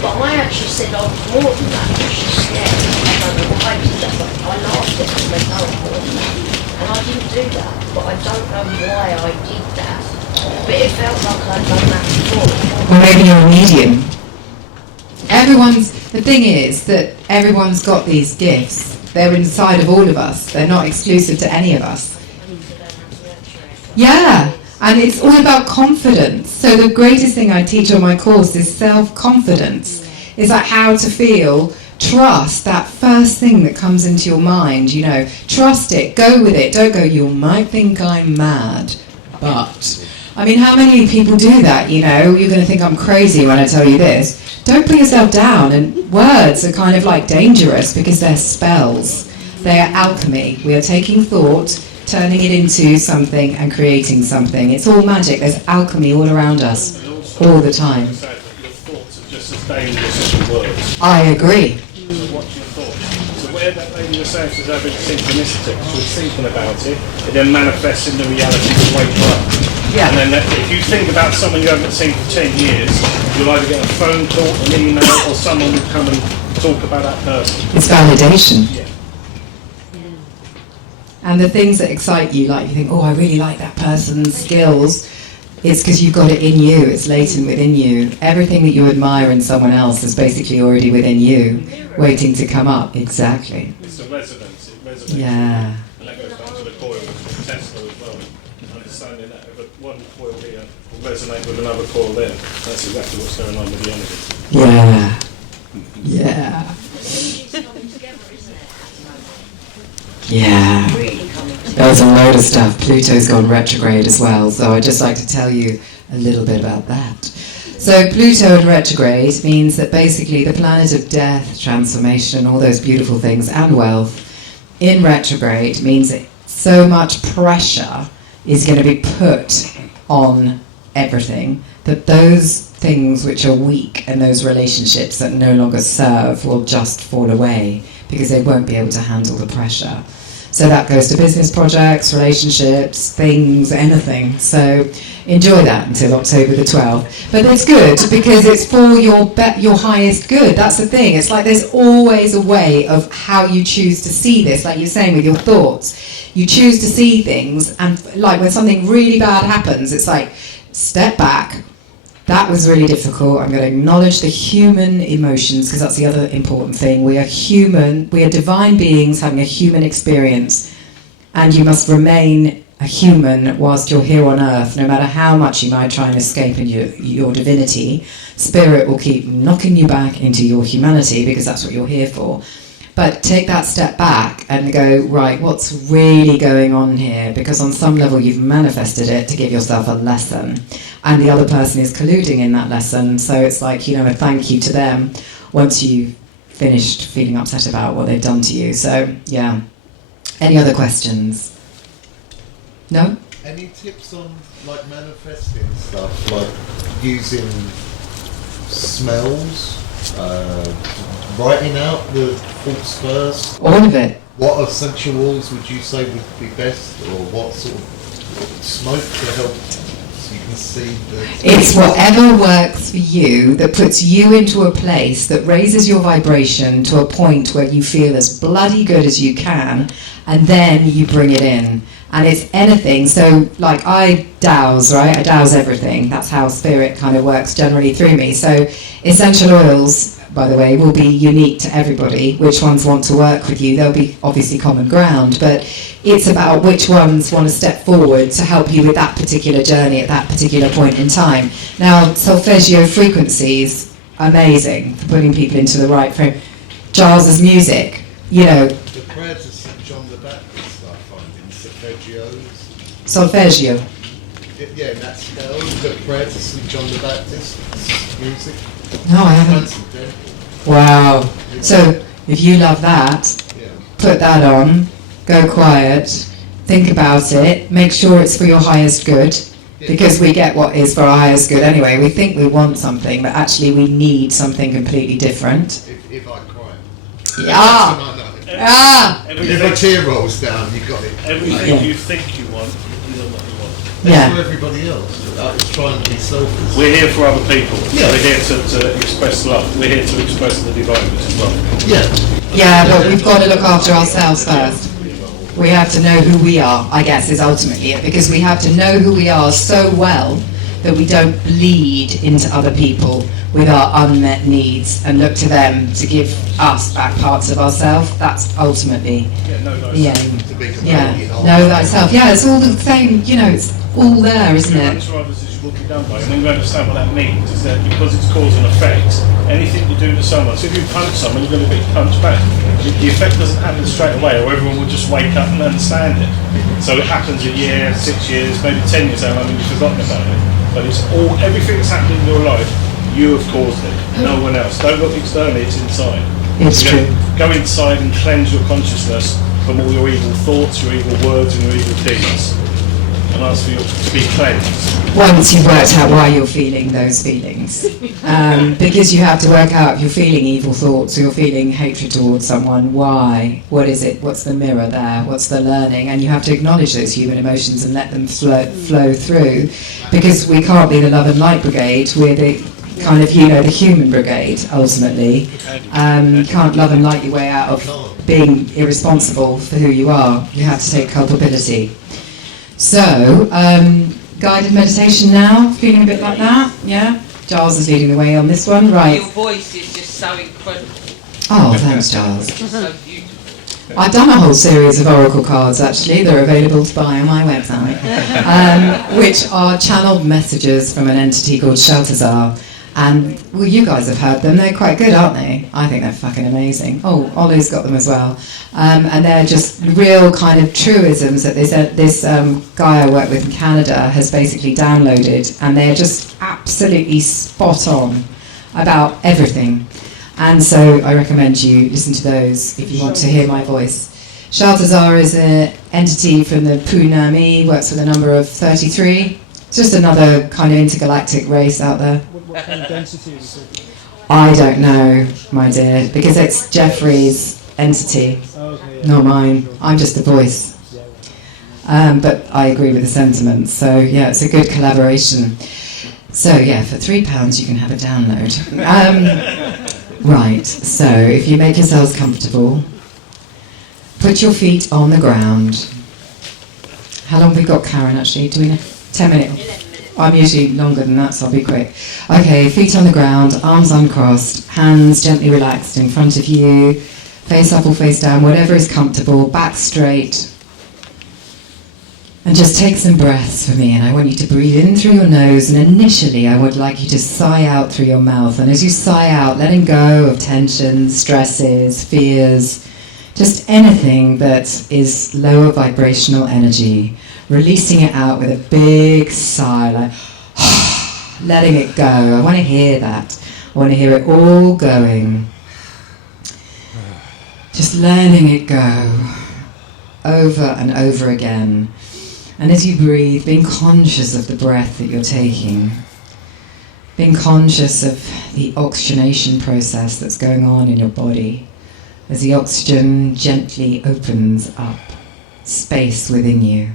But I actually said I was more than that, because she's scared. I don't know why I did that, but I laughed at it and went, no, I'm more than that. And I didn't do that, but I don't know why I did that. But it felt like I'd done that before. Or maybe you're a medium. The thing is that everyone's got these gifts. They're inside of all of us. They're not exclusive to any of us. I need to learn how to nurture it. Yeah, and it's all about confidence. So the greatest thing I teach on my course is self-confidence. It's like how to feel, trust that first thing that comes into your mind, you know. Trust it, go with it. Don't go, you might think I'm mad, but... I mean, how many people do that, you know? You're going to think I'm crazy when I tell you this. Don't put yourself down, and words are kind of like dangerous because they're spells. They are alchemy. We are taking thought, turning it into something and creating something. It's all magic. There's alchemy all around us, all the time. Your thoughts are just as dangerous as your words. I agree. So watch your thoughts. So where that lady was saying she's having synchronicity, she was thinking about it then manifests in the reality to wake her up. Yeah. And then if you think about someone you haven't seen for 10 years, you'll either get a phone call, an email, or someone will come and talk about that person. It's validation. Yeah. And the things that excite you, like you think, oh, I really like that person's skills, it's because you've got it in you, it's latent within you. Everything that you admire in someone else is basically already within you, waiting to come up. Exactly. It's a resonance. It resonates. Yeah. And that goes back to the coil with Tesla as well. Understanding that if one coil here will resonate with another coil there. That's exactly what's going on with the energy. Yeah. Yeah. It's coming together, isn't it, at the moment? Yeah. Really coming together. There's a load of stuff. Pluto's gone retrograde as well, so I'd just like to tell you a little bit about that. So Pluto in retrograde means that basically the planet of death, transformation, all those beautiful things, and wealth, in retrograde means that so much pressure is going to be put on everything that those things which are weak and those relationships that no longer serve will just fall away because they won't be able to handle the pressure. So that goes to business projects, relationships, things, anything. So enjoy that until October the 12th. But it's good because it's for your highest good. That's the thing. It's like there's always a way of how you choose to see this, like you're saying with your thoughts. You choose to see things, and like when something really bad happens, it's like, step back. That was really difficult. I'm going to acknowledge the human emotions, because that's the other important thing. We are human. We are divine beings having a human experience. And you must remain a human whilst you're here on earth, no matter how much you might try and escape in your divinity. Spirit will keep knocking you back into your humanity, because that's what you're here for. But take that step back and go, right, what's really going on here? Because on some level you've manifested it to give yourself a lesson. And the other person is colluding in that lesson. So it's like, a thank you to them once you've finished feeling upset about what they've done to you. So, yeah. Any other questions? No? Any tips on, like, manifesting stuff? Like, using smells? Writing out the thoughts first? All of it. What essential oils would you say would be best? Or what sort of smoke to help so you can see the... It's whatever works for you that puts you into a place that raises your vibration to a point where you feel as bloody good as you can, and then you bring it in. And it's anything. So, like, I douse, right? I douse everything. That's how spirit kind of works generally through me. So essential oils, by the way, will be unique to everybody. Which ones want to work with you? There'll be obviously common ground, but it's about which ones want to step forward to help you with that particular journey at that particular point in time. Now, solfeggio frequencies, amazing for putting people into the right frame. Giles's music, The prayer to St. John the Baptist, I find, in solfeggios. Solfeggio. Yeah, in that scale, the prayer to St. John the Baptist music. No, I haven't. Transcendental. Wow. So if you love that, Yeah. put that on, go quiet, think about it, make sure it's for your highest good, because we get what is for our highest good anyway. We think we want something, but actually we need something completely different. If I cry. Yeah. I know. Ah! If a Everything, tear rolls down, you got it. everything Yeah. you think you want, you don't what you want. That's Yeah. for everybody else. I was trying to be selfish. We're here for other people. Yeah. We're here to express love. We're here to express the divine as well. Yeah. Yeah, but we've got to look after ourselves first. We have to know who we are, I guess, is ultimately it, because we have to know who we are so well that we don't bleed into other people with our unmet needs and look to them to give us back parts of ourselves. That's ultimately Yeah, no, no. the aim. To be Yeah, completely whole. know thyself. Yeah, it's all the same, it's all there, isn't You it? answer others as you will be done by. And when you understand what that means, is that because it's cause and effect, anything you do to someone, so if you punch someone, you're going to get punched back. The effect doesn't happen straight away, or everyone will just wake up and understand it. So it happens a year, 6 years, maybe 10 years down the line, and you've forgotten about it. But it's everything that's happening in your life, you have caused it, no one else. Don't look externally, it's inside. It's You true. Go inside and cleanse your consciousness from all your evil thoughts, your evil words, and your evil deeds. And ask for you to be cleansed. Once you've worked out why you're feeling those feelings. Because you have to work out if you're feeling evil thoughts or you're feeling hatred towards someone, why? What is it? What's the mirror there? What's the learning? And you have to acknowledge those human emotions and let them flow through. Because we can't be the love and light brigade, we're the kind of, the human brigade, ultimately. You can't love and light your way out of being irresponsible for who you are. You have to take culpability. So, guided meditation now, feeling a bit like that, yeah? Giles is leading the way on this one, right. Your voice is just so incredible. Oh, thanks, Giles. It's so beautiful. I've done a whole series of oracle cards, actually. They're available to buy on my website, which are channeled messages from an entity called Sheltazar. And, well, you guys have heard them. They're quite good, aren't they? I think they're fucking amazing. Oh, Olu's got them as well. And they're just real kind of truisms that this guy I work with in Canada has basically downloaded. And they're just absolutely spot on about everything. And so I recommend you listen to those if you want to hear my voice. Sheltazar is an entity from the Punami, works with a number of 33. It's just another kind of intergalactic race out there. What kind of density are we talking I don't know, my dear, because it's Jeffrey's entity, about? Okay, yeah. not mine. I'm just a voice. Yeah, yeah. But I agree with the sentiment. So yeah, it's a good collaboration. So yeah, for £3 you can have a download. Right. So if you make yourselves comfortable, put your feet on the ground. How long have we got, Karen? Actually, do we know? 10 minutes. 11 minutes. I'm usually longer than that, so I'll be quick. Okay, feet on the ground, arms uncrossed, hands gently relaxed in front of you, face up or face down, whatever is comfortable, back straight. And just take some breaths for me, and I want you to breathe in through your nose, and initially I would like you to sigh out through your mouth. And as you sigh out, letting go of tensions, stresses, fears, just anything that is lower vibrational energy, releasing it out with a big sigh, like letting it go. I want to hear that. I want to hear it all going. Just letting it go over and over again. And as you breathe, being conscious of the breath that you're taking, being conscious of the oxygenation process that's going on in your body, as the oxygen gently opens up space within you.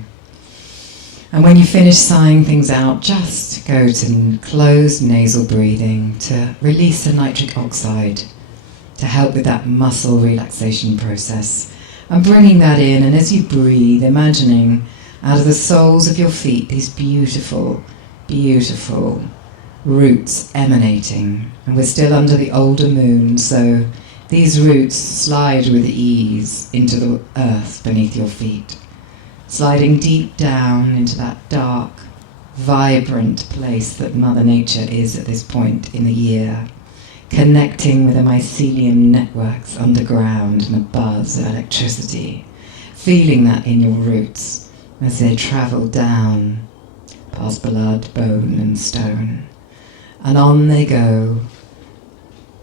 And when you finish sighing things out, just go to closed nasal breathing to release the nitric oxide to help with that muscle relaxation process. And bringing that in, and as you breathe, imagining out of the soles of your feet these beautiful, beautiful roots emanating. And we're still under the older moon, so these roots slide with ease into the earth beneath your feet, sliding deep down into that dark, vibrant place that Mother Nature is at this point in the year, connecting with the mycelium networks underground and a buzz of electricity, feeling that in your roots as they travel down past blood, bone and stone. And on they go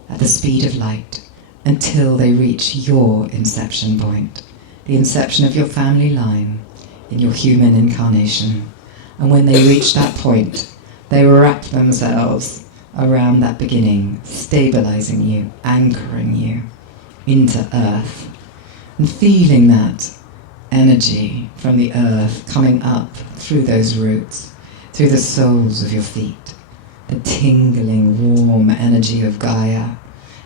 at the speed of light until they reach your inception point, the inception of your family line in your human incarnation. And when they reach that point, they wrap themselves around that beginning, stabilizing you, anchoring you into earth, and feeling that energy from the earth coming up through those roots, through the soles of your feet, the tingling, warm energy of Gaia,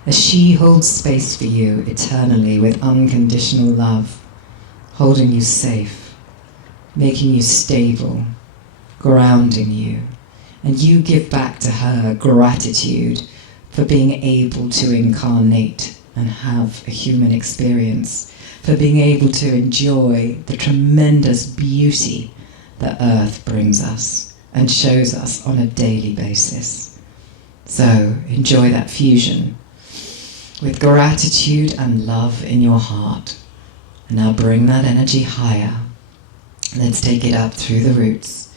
as she holds space for you eternally with unconditional love, holding you safe, making you stable, grounding you. And you give back to her gratitude for being able to incarnate and have a human experience, for being able to enjoy the tremendous beauty that Earth brings us and shows us on a daily basis. So enjoy that fusion with gratitude and love in your heart. And now bring that energy higher. Let's take it up through the roots,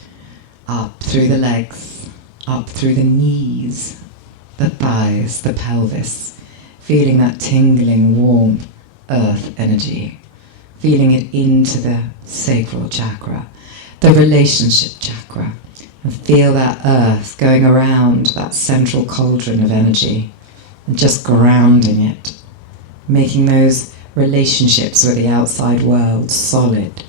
up through the legs, up through the knees, the thighs, the pelvis, feeling that tingling, warm earth energy, feeling it into the sacral chakra, the relationship chakra, and feel that earth going around that central cauldron of energy and just grounding it, making those relationships with the outside world solid,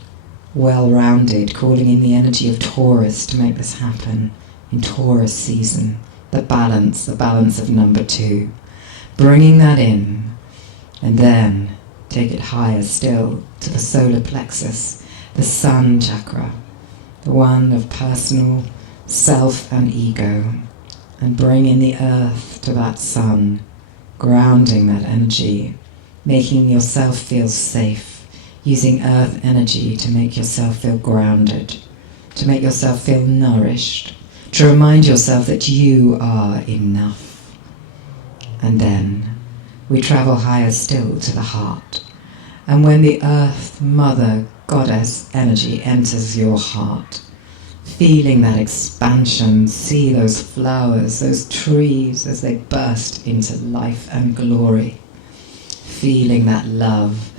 well-rounded, calling in the energy of Taurus to make this happen in Taurus season, the balance of number 2, bringing that in, and then take it higher still to the solar plexus, the sun chakra, the one of personal self and ego, and bring in the earth to that sun, grounding that energy, making yourself feel safe, using earth energy to make yourself feel grounded, to make yourself feel nourished, to remind yourself that you are enough. And then we travel higher still to the heart. And when the earth, mother, goddess energy enters your heart, feeling that expansion, see those flowers, those trees as they burst into life and glory, feeling that love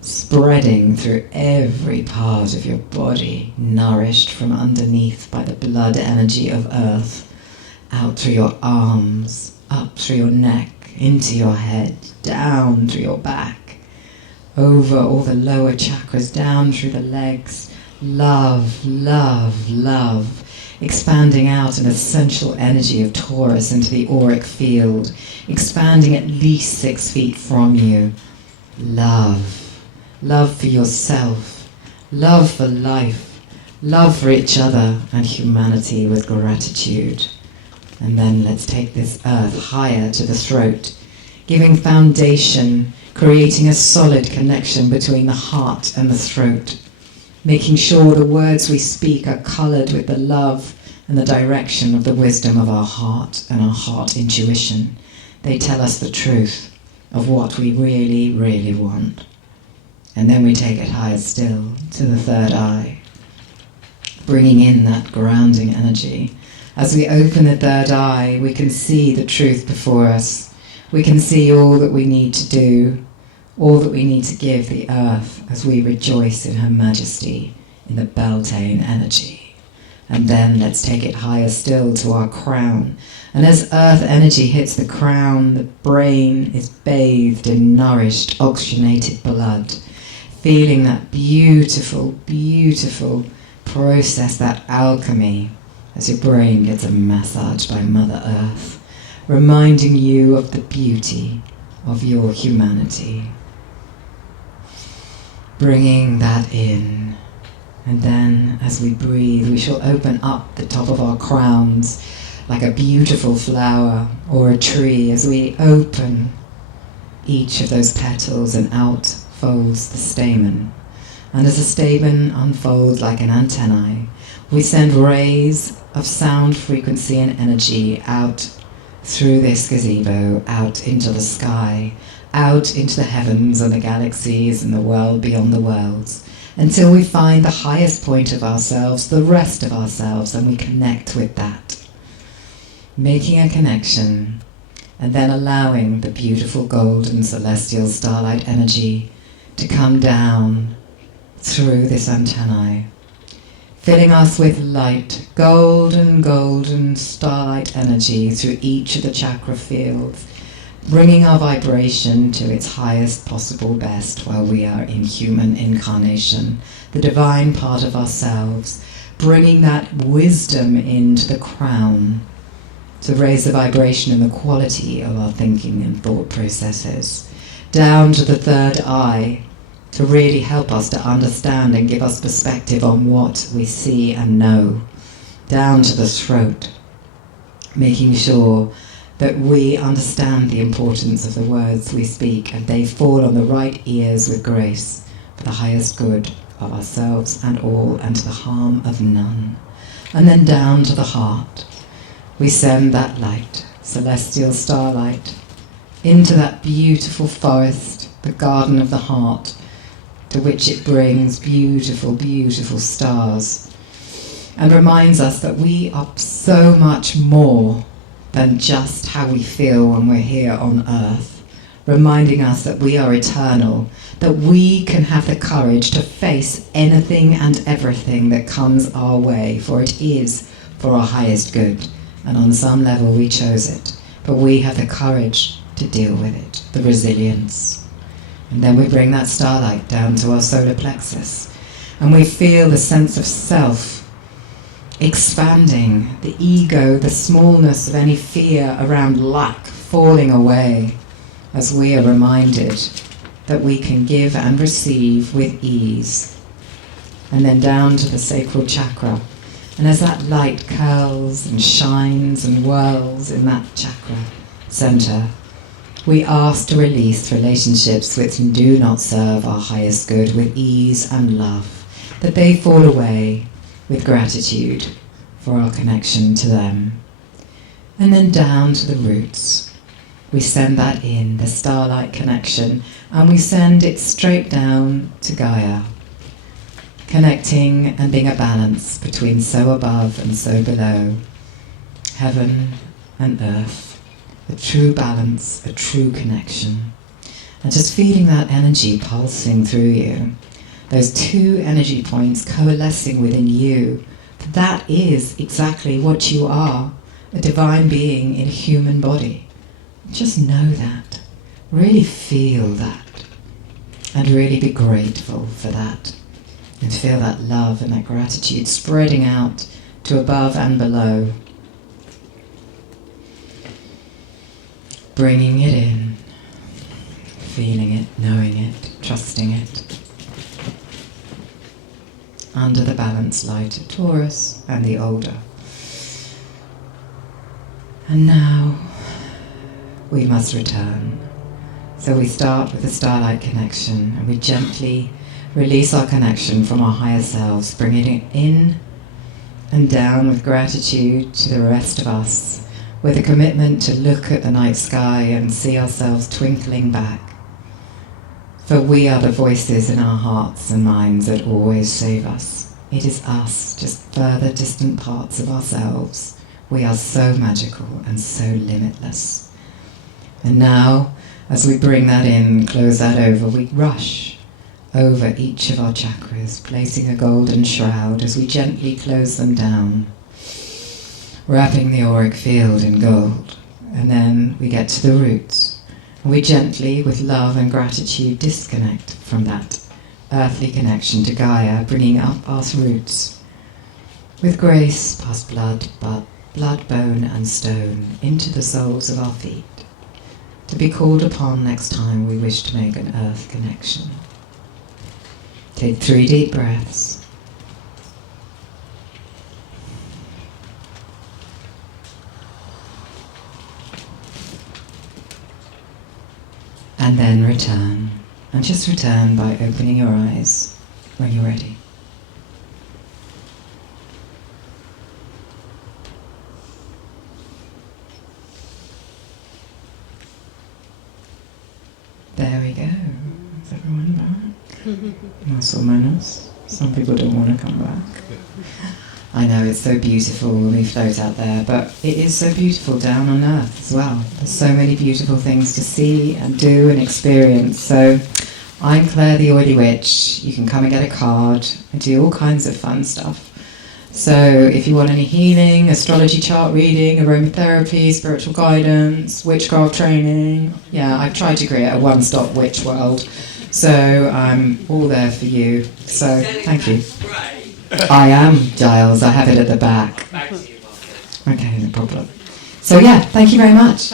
spreading through every part of your body, nourished from underneath by the blood energy of earth, out through your arms, up through your neck, into your head, down through your back, over all the lower chakras, down through the legs. Love, love, love. Expanding out an essential energy of Taurus into the auric field, expanding at least 6 feet from you. Love. Love for yourself. Love for life. Love for each other and humanity with gratitude. And then let's take this earth higher to the throat, giving foundation, creating a solid connection between the heart and the throat, making sure the words we speak are coloured with the love and the direction of the wisdom of our heart and our heart intuition. They tell us the truth of what we really, really want. And then we take it higher still to the third eye, bringing in that grounding energy. As we open the third eye, we can see the truth before us. We can see all that we need to do, all that we need to give the earth as we rejoice in her majesty, in the Beltane energy. And then let's take it higher still to our crown. And as earth energy hits the crown, the brain is bathed in nourished, oxygenated blood, feeling that beautiful, beautiful process, that alchemy, as your brain gets a massage by Mother Earth, reminding you of the beauty of your humanity. Bringing that in. And then, as we breathe, we shall open up the top of our crowns like a beautiful flower or a tree as we open each of those petals and out folds the stamen. And as the stamen unfolds like an antennae, we send rays of sound, frequency and energy out through this gazebo, out into the sky, out into the heavens and the galaxies and the world beyond the worlds, until we find the highest point of ourselves, the rest of ourselves, and we connect with that. Making a connection, and then allowing the beautiful golden celestial starlight energy to come down through this antennae, filling us with light, golden, golden starlight energy through each of the chakra fields, bringing our vibration to its highest possible best while we are in human incarnation, the divine part of ourselves, bringing that wisdom into the crown to raise the vibration and the quality of our thinking and thought processes, down to the third eye, to really help us to understand and give us perspective on what we see and know, down to the throat, making sure that we understand the importance of the words we speak and they fall on the right ears with grace for the highest good of ourselves and all and to the harm of none. And then down to the heart, we send that light, celestial starlight, into that beautiful forest, the garden of the heart, to which it brings beautiful, beautiful stars, and reminds us that we are so much more than just how we feel when we're here on earth, reminding us that we are eternal, that we can have the courage to face anything and everything that comes our way, for it is for our highest good, and on some level we chose it, but we have the courage to deal with it, the resilience. And then we bring that starlight down to our solar plexus, and we feel the sense of self expanding, the ego, the smallness of any fear around lack falling away, as we are reminded that we can give and receive with ease. And then down to the sacral chakra, and as that light curls and shines and whirls in that chakra center, we ask to release relationships which do not serve our highest good with ease and love, that they fall away with gratitude for our connection to them. And then down to the roots, we send that in, the starlight connection, and we send it straight down to Gaia, connecting and being a balance between so above and so below, heaven and earth. A true balance, a true connection. And just feeling that energy pulsing through you, those two energy points coalescing within you, that is exactly what you are, a divine being in a human body. Just know that. Really feel that. And really be grateful for that. And feel that love and that gratitude spreading out to above and below. Bringing it in. Feeling it, knowing it, trusting it. Under the balanced light of Taurus and the older. And now we must return. So we start with the starlight connection and we gently release our connection from our higher selves, bringing it in and down with gratitude to the rest of us, with a commitment to look at the night sky and see ourselves twinkling back. For we are the voices in our hearts and minds that always save us. It is us, just further distant parts of ourselves. We are so magical and so limitless. And now, as we bring that in, close that over, we rush over each of our chakras, placing a golden shroud as we gently close them down, wrapping the auric field in gold. And then we get to the roots. And we gently, with love and gratitude, disconnect from that earthly connection to Gaia, bringing up our roots with grace past blood, bone and stone, into the soles of our feet, to be called upon next time we wish to make an earth connection. Take 3 deep breaths. And then return. And just return by opening your eyes when you're ready. There we go. Is everyone back? Más o menos. Some people don't want to come back. I know it's so beautiful when we float out there, but it is so beautiful down on Earth as well. There's so many beautiful things to see and do and experience. So I'm Claire the Oily Witch. You can come and get a card. I do all kinds of fun stuff. So if you want any healing, astrology chart reading, aromatherapy, spiritual guidance, witchcraft training, I've tried to create a one-stop witch world. So I'm all there for you. So thank you. I am, Giles. I have it at the back. Back to you, Margaret. Okay, no problem. So thank you very much.